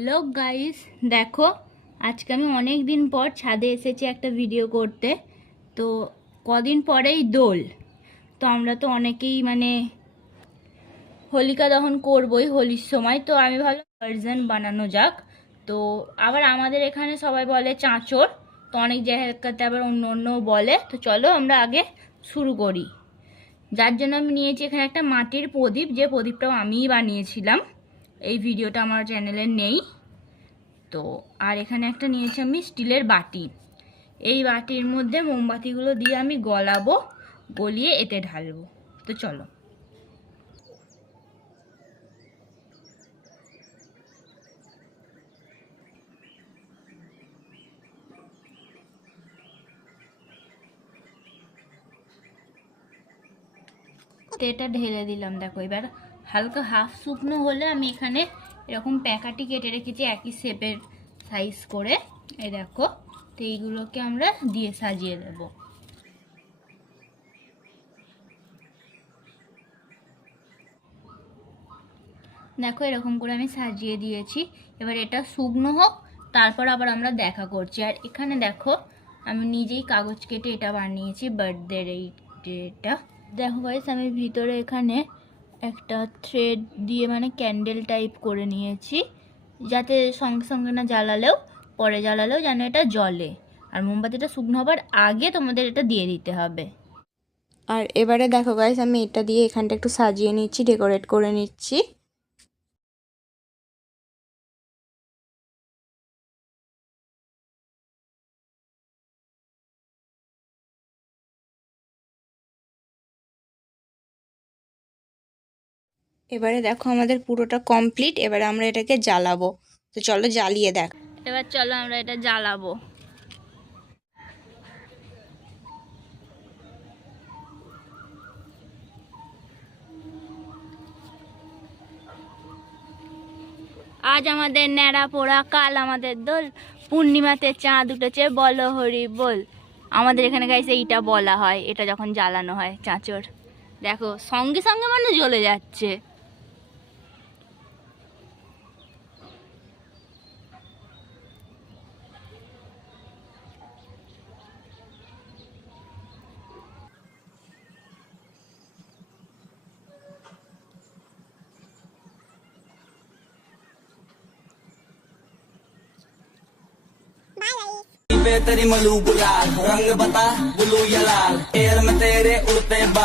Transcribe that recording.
Hello guys, দেখো আজকে আমি অনেক দিন পর ছাদে এসেছি একটা ভিডিও করতে। তো কদিন পরেই দোল। তো আমরা তো অনেকেই হোলিকা দহন করবই হোলির সময়। তো আমি ভাবলাম ভার্জন বানানো যাক। তো আবার আমাদের এখানে সবাই বলে চাঁচড়, তো অনেক জায়গাতে আবার অন্য অন্য বলে। তো চলো আমরা আগে শুরু করি। যার জন্য আমি নিয়েছি এখানে একটা মাটির প্রদীপ, যে প্রদীপটাও আমিই বানিয়েছিলাম। এই ভিডিওটা আমার চ্যানেলে নেই। তো আর এখানে একটা নিয়েছি আমি স্টিলের বাটি। এই বাটির মধ্যে মোমবাতিগুলো দিয়ে আমি গলাবো, গলিয়ে এতে ঢালবো। তো চলো। তো এটা ঢেলে দিলাম। দেখো এবার হালকা হাফ শুকনো হলে আমি এখানে এরকম প্যাকাটি কেটে রেখেছি একই শেপের সাইজ করে। এই দেখো, তো এইগুলোকে আমরা দিয়ে সাজিয়ে দেবো। দেখো এরকম করে আমি সাজিয়ে দিয়েছি। এবার এটা শুকনো হোক, তারপর আবার আমরা দেখা করছি। আর এখানে দেখো আমি নিজেই কাগজ কেটে এটা বানিয়েছি বার্থডের এই ডেটা। দেখো গাইস, আমি ভিতরে এখানে একটা থ্রেড দিয়ে ক্যান্ডেল টাইপ করে নিয়েছি, যাতে সঙ্গে সঙ্গে না জ্বালালেও, পরে জ্বালালেও যেন এটা জ্বলে। আর মোমবাতিটা শুকনো হবার আগে তোমাদের এটা দিয়ে দিতে হবে। আর এবারে দেখো গাইস, আমি এটা দিয়ে এখানটা একটু সাজিয়ে নিচ্ছি, ডেকোরেট করে নিচ্ছি। এবারে দেখো আমাদের পুরোটা কমপ্লিট। এবারে আমরা এটাকে জ্বালাবো। তো চলো জ্বালিয়ে দেখ। এবার চলো আমরা এটা জ্বালাবো। আজ আমাদের ন্যাড়া পোড়া, কাল আমাদের দোল, পূর্ণিমাতে চাঁদ উঠেছে বলো হরি বল। আমাদের এখানে গাইছে এইটা বলা হয়, এটা যখন জ্বালানো হয় চাঁচড়। দেখো সঙ্গে সঙ্গে জ্বলে যাচ্ছে। तेरी मलू गुलाल रंग बता ब्लू या लाल एयर में तेरे उड़ते